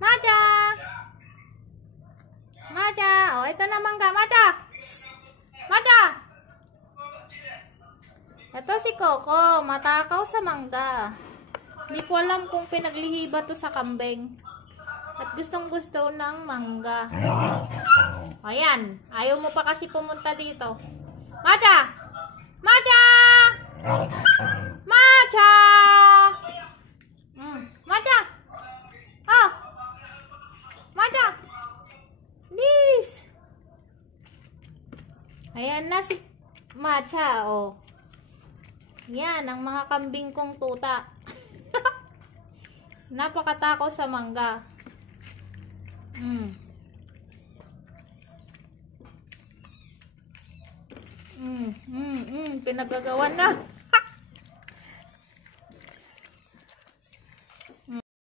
Macha! Macha! Oh, ito na mangga. Macha! Shh! Macha! Ito si Coco. Matakaw sa mangga. Hindi ko alam kung pinaglihiba to sa kambing. At gustong gusto ng mangga. Ayan. Ayaw mo pa kasi pumunta dito. Macha! Macha! Macha! Macha! Oh! Macha! Please! Ayan na si Macha, oh. Yan, ang mga kambing kong tuta. Napakatakaw sa mangga. Pinagagawan na.